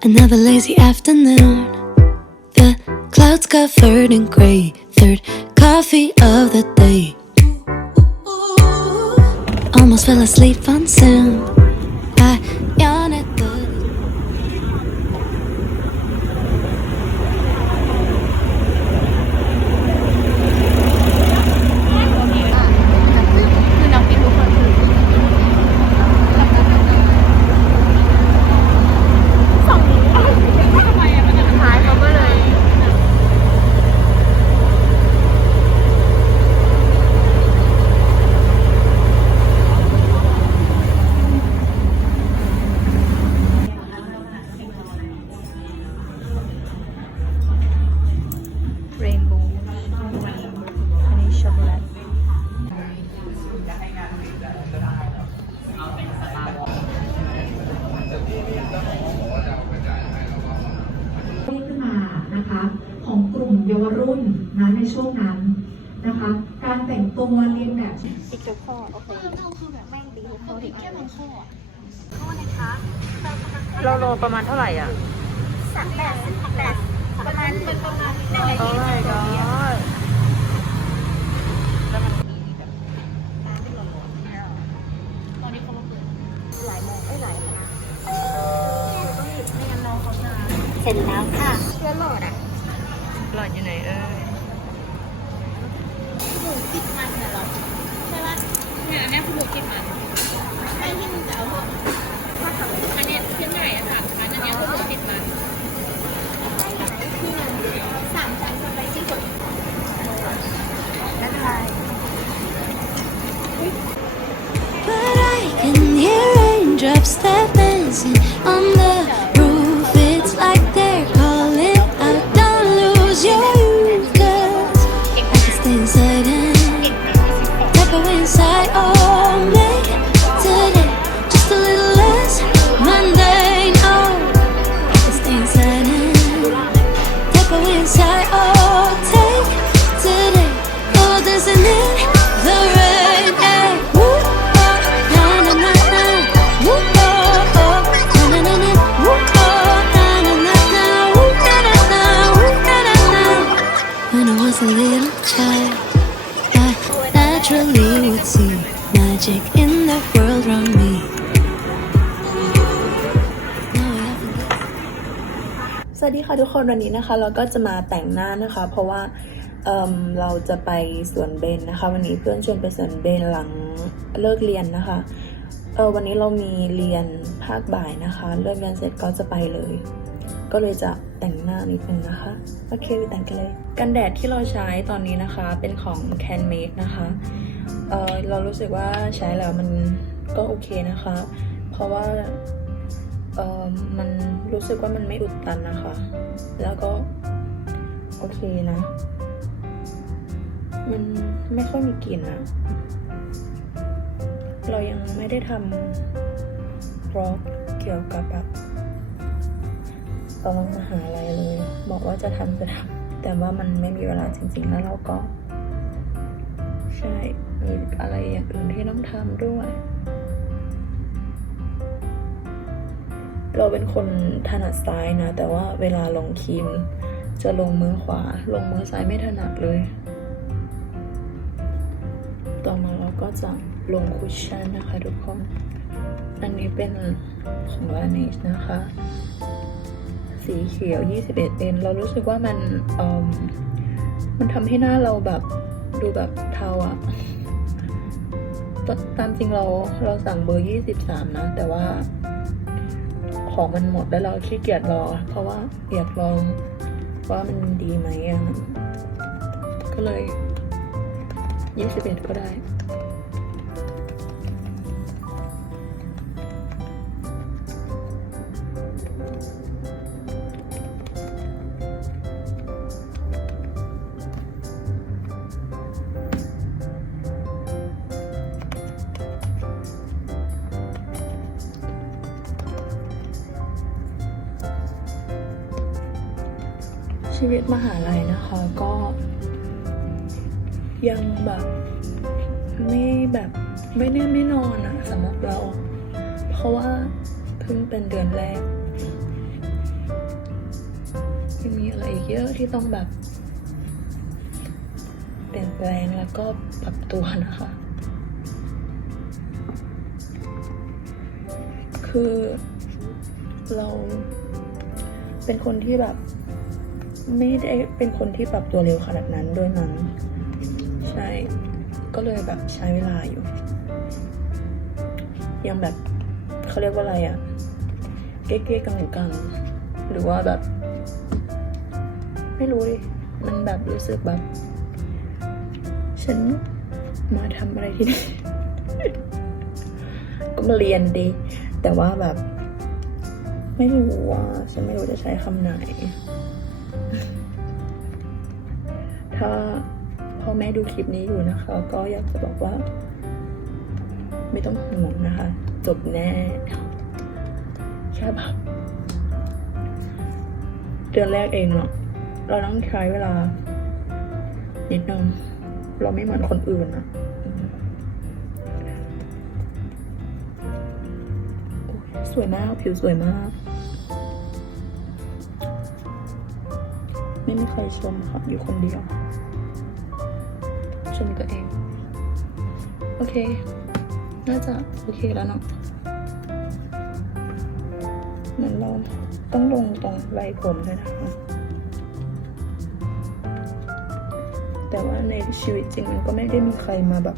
Another lazy afternoon. The clouds covered in gray. Third coffee of the day. Almost fell asleep on Zoom. ในช่วงนั้นนะคะ การแต่งตัวเรียนแบบอีกทุกข้อโอเคแม่งดีทุกข้อที่แค่บางข้อเราโลประมาณเท่าไหร่อะสามแปดแปดประมาณประมาณหนึ่งนาโอ้ที my god แล้วมันหลายโมงเอ้ยหลายคณะไม่งั้นน้องเขาจะเสร็จแล้วค่ะเชื้อโรคอะหลอดอยู่ไหนเอ้ย หมูติดมันน่ะเหรอใช่ปะ เนี่ยอันนี้คือหมูติดมันไอ้ที่มึงจะเอาพวกถ้าทำอันเนี้ยเชียงใหม่อะสามชั้นอันเนี้ยคือหมูติดมันที่มันสามชั้นสไปซี่สุดนั่นอะไร But I can hear raindrops that dancing on วัสดีค่ะทุกคนวันนี้นะคะ เราก็จะมาแต่งหน้านะคะ เพราะว่าเอิ่มเราจะไปสวนเบนนะคะ วันนี้เพื่อนชวนไปสวนเบนหลังเลิกเรียนนะคะเออวันนี้เรามีเรียนภาคบ่ายนะคะเลิกเรียนเสร็จก็จะไปเลย ก็เลยจะแต่งหน้านิดนึงนะคะโอเคไปแต่งกันเลย กันแดดที่เราใช้ตอนนี้นะคะเป็นของ Can Make นะคะเออเรารู้สึกว่าใช้แล้วมันก็โอเคนะคะ เพราะว่า เออมันรู้สึกว่ามันไม่อุดตันนะคะ แล้วก็ โอเคนะ มันไม่ค่อยมีกลิ่นอะเรายังไม่ได้ทำร็อกเกี่ยวกับแบบตอนมหาลัยเลย บอกว่าจะทำจะทำแต่ว่ามันไม่มีเวลาจริงๆ แล้วเราก็ ใช่มีอะไรอย่างอื่นที่ต้องทำด้วย เราเป็นคนถนัดซ้ายนะ แต่ว่าเวลาลงครีม จะลงมือขวา ลงมือซ้ายไม่ถนัดเลย ต่อมาเราก็จะลงคุชชั่นนะคะทุกคน อันนี้เป็นของ Laneige นะคะ สีเขียว 21เซนเรารู้สึกว่ามันมมันทำให้หน้าเราแบบดูแบบเทาอะตตามจริงเราเราสั่งเบอร์ 23 นะ แต่ว่า ของมันหมดแล้วเราขี้เกียจรอ เพราะว่าอยากลองว่ามันดีไหมอะก็เลยยี่สิบเอ็ดก็ได้ ชีวิตมหาลัยนะคะก็ยังแบบไม่แบบไม่แน่ไม่นอนอะสำหรับเรา เพราะว่าเพิ่งเป็นเดือนแรกยังมีอะไรอีกเยอะที่ต้องแบบ เปลี่ยนแปลงแล้วก็ปรับตัวนะคะ คือเราเป็นคนที่แบบ ไม่ได้เป็นคนที่ปรับตัวเร็วขนาดนั้นด้วยมั้งใช่ ก็เลยแบบใช้เวลาอยู่ ยังแบบเขาเรียกว่าอะไรอะเก๊ๆกังกังๆหรือว่าแบบ ไม่รู้ดิมันแบบรู้สึกแบบ ฉันมาทำอะไรที่นี่ก็มาเรียนดี แต่ว่าแบบ ไม่รู้ว่าฉันไม่รู้จะใช้คำไหน ถ้าพ่อแม่ดูคลิปนี้อยู่นะคะ ก็อยากจะบอกว่า ไม่ต้องห่วงนะคะ จบแน่แค่แบบเดือนแรกเองเนาะเราต้องใช้เวลา นิดนึงเราไม่เหมือนคนอื่นอะสวยมาก ผิวสวยมาก ไม่มีใครชมค่ะ อยู่คนเดียว ชมตัวเอง โอเค น่าจะโอเคแล้วเนาะเหมือนเราต้องลงตรงไรผมด้วยนะคะ แต่ว่าในชีวิตจริงมันก็ไม่ได้มีใครมาแบบ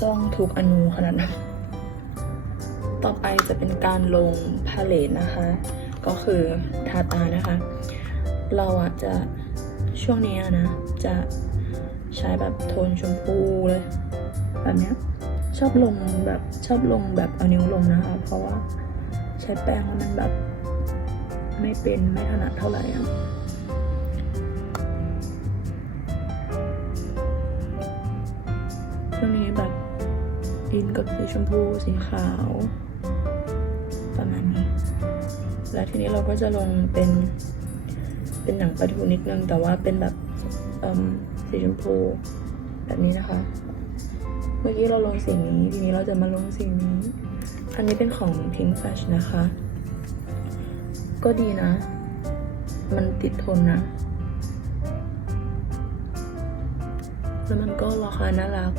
จ้องทุกอนูขนาดนั้น ต่อไปจะเป็นการลงพาเลตนะคะ ก็คือทาตานะคะ เราอะจะช่วงนี้นะ จะใช้แบบโทนชมพูเลยแบบเนี้ยชอบลงแบบชอบลงแบบเอานิ้วลงนะคะ เพราะว่าใช้แป้งแล้วมันแบบ ไม่เป็นไม่ถนัดเท่าไหร่อะช่วงนี้แบบอินกับสีชมพูสีขาว ประมาณนี้ แล้วทีนี้เราก็จะลงเป็นเป็นหนังปลาทูนิดนึงแต่ว่าเป็นแบบ สีชมพู แบบนี้นะคะ เมื่อกี้เราลงสีนี้ ทีนี้เราจะมาลงสีนี้ อันนี้เป็นของ Pink Flash นะคะ ก็ดีนะ มันติดทนนะ แล้วมันก็ราคาน่ารัก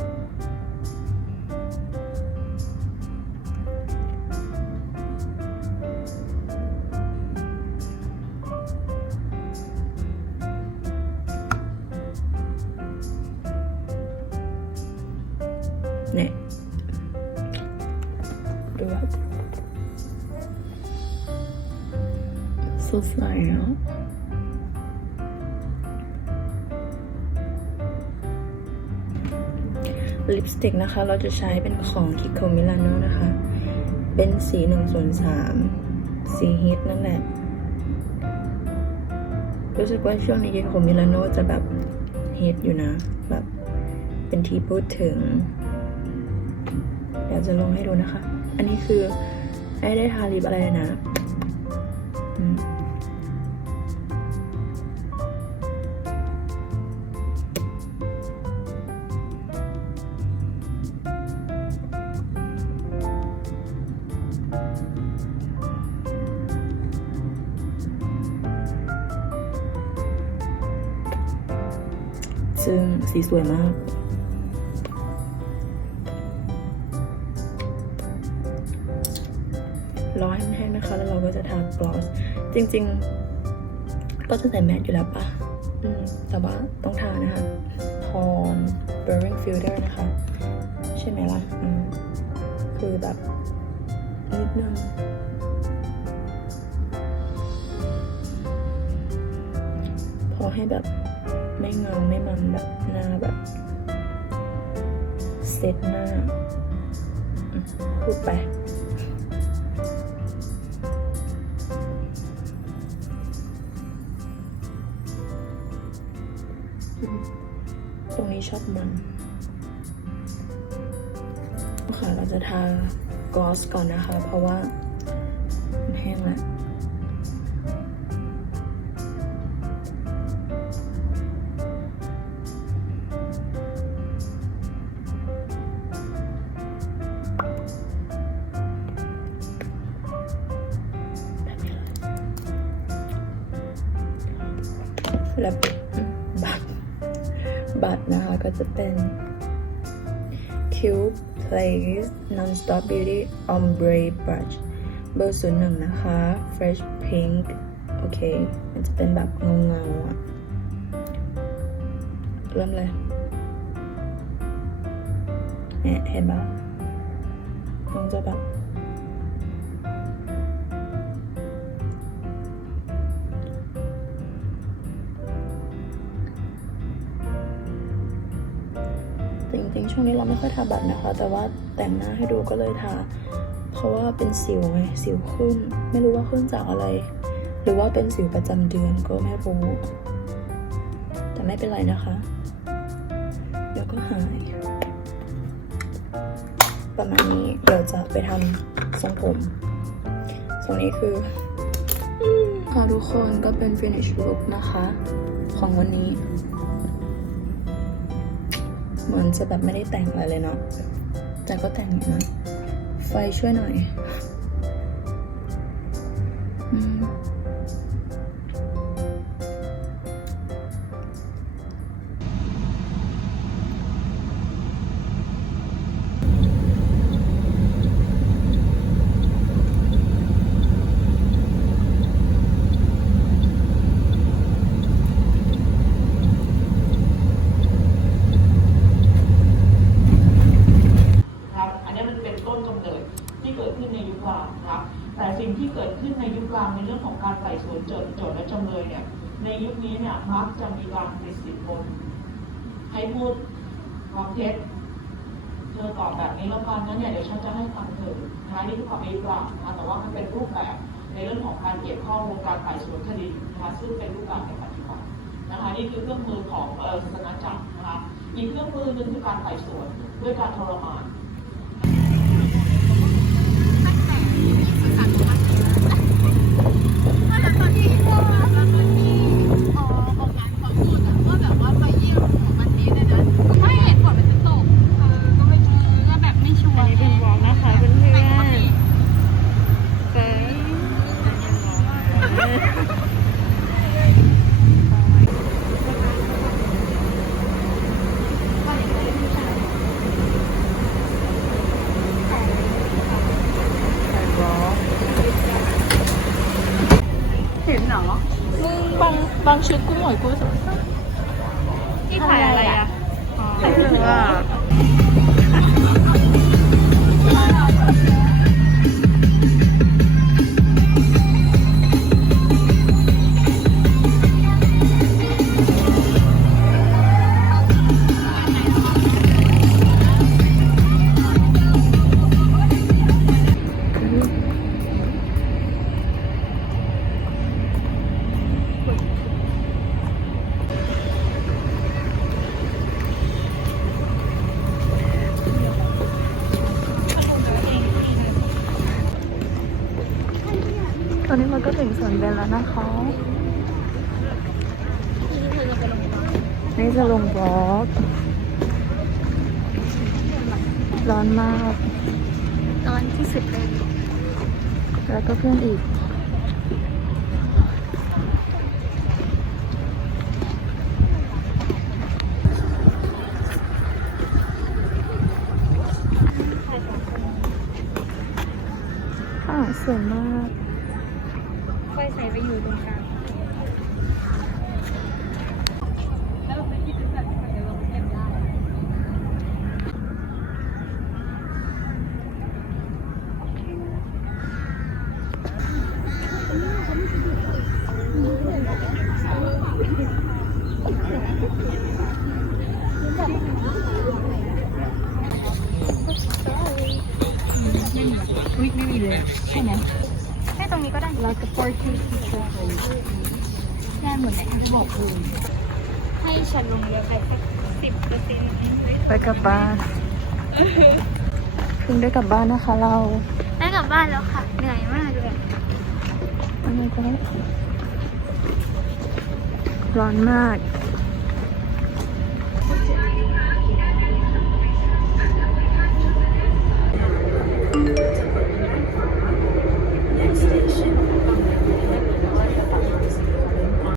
so fly เนาะลิปสติกนะคะ เราจะใช้เป็นของ Kiko Milano นะคะ เป็นสี103สีฮิตนั่นแหละ รู้สึกว่าช่วงนี้ Kiko Milano จะแบบฮิตอยู่นะ แบบเป็นที่พูดถึง เดี๋ยวจะลงให้ดูนะคะ อันนี้คือไม่ได้ทาลิปอะไรนะ อืม สีสวยมากรอให้มันแห้งนะคะ แล้วเราก็จะทากลอส จริง ๆ ก็จะใส่แมสอยู่แล้วปะแต่ว่าต้องทานะคะ Porn Blurring Filter นะคะ ใช่ไหมล่ะ คือแบบ นิดนึงพอให้แบบ ไม่เงาไม่มันแบบหน้าแบบเซ็ตหน้าพูดไปตรงนี้ชอบมันค่ะเราจะทากลอสก่อนนะคะ เพราะว่ามันแห้งแล้ว และบัตรบัตรนะคะก็จะเป็น Cube Place Non-Stop Beauty Ombre Brush เบอร์ศูนย์หนึ่งนะคะ Fresh Pink โอเค มันจะเป็นแบบเงาเงาๆอะเริ่มเลยเนี่ยเห็นปะมันจะแบบ ช่วงนี้เราไม่ค่อยทาบัตรนะคะ แต่ว่าแต่งหน้าให้ดูก็เลยทา เพราะว่าเป็นสิวไงสิวขึ้น ไม่รู้ว่าขึ้นจากอะไร หรือว่าเป็นสิวประจำเดือนก็ไม่รู้ แต่ไม่เป็นไรนะคะเดี๋ยวก็หาย ประมาณนี้เดี๋ยวจะไปทำทรงผมทรงนี้คือค่ะทุกคนก็เป็น finish look นะคะ ของวันนี้ เหมือนจะแบบไม่ได้แต่งอะไรเลยเนาะแต่ก็แต่งอยู่นะไฟช่วยหน่อย อืม ของการไต่สวนโจทย์โจทย์และจำเลยเนี่ยในยุคนี้เนี่ยมักจะมีการติดสินบนให้พูดความเท็จเธอตอบแบบนี้แล้วกันนั้นเนี่ยเดี๋ยวฉันจะให้ตังค์เธอนะคะนี่คือความในยุคกลางนะคะแต่ว่ามันเป็นรูปแบบในเรื่องของการเก็บข้อมูลการไต่สวนคดีนะคะซึ่งเป็นรูปแบบในปัจจุบันนะคะนี่คือเครื่องมือของเออศาสนาจักรนะคะอีกเครื่องมือหนึ่งคือการไต่สวนด้วยการทรมาน ไม่เห็นฝนมันจะตก เออ ก็ไม่รู้ก็แบบไม่ชัวร์ อันนี้เป็นวอล์กนะคะเพื่อนๆเฮ้ย เห็นเหรอ มึง บางบางชุดกูหมวยกูสวยที่ถ่ายอะไรอะ ถ่ายเสื้อ ร้อนมากตอนที่สุดเลย แล้วก็เพื่อนอีก ฉันลงเหลือใค่สิบเปอร์เซ็นต์ไปกลับบ้านเพิ่งได้กลับบ้านนะคะ เราได้กลับบ้านแล้วค่ะ เหนื่อยมากเลยอันนี้ก็ร้อนมากอ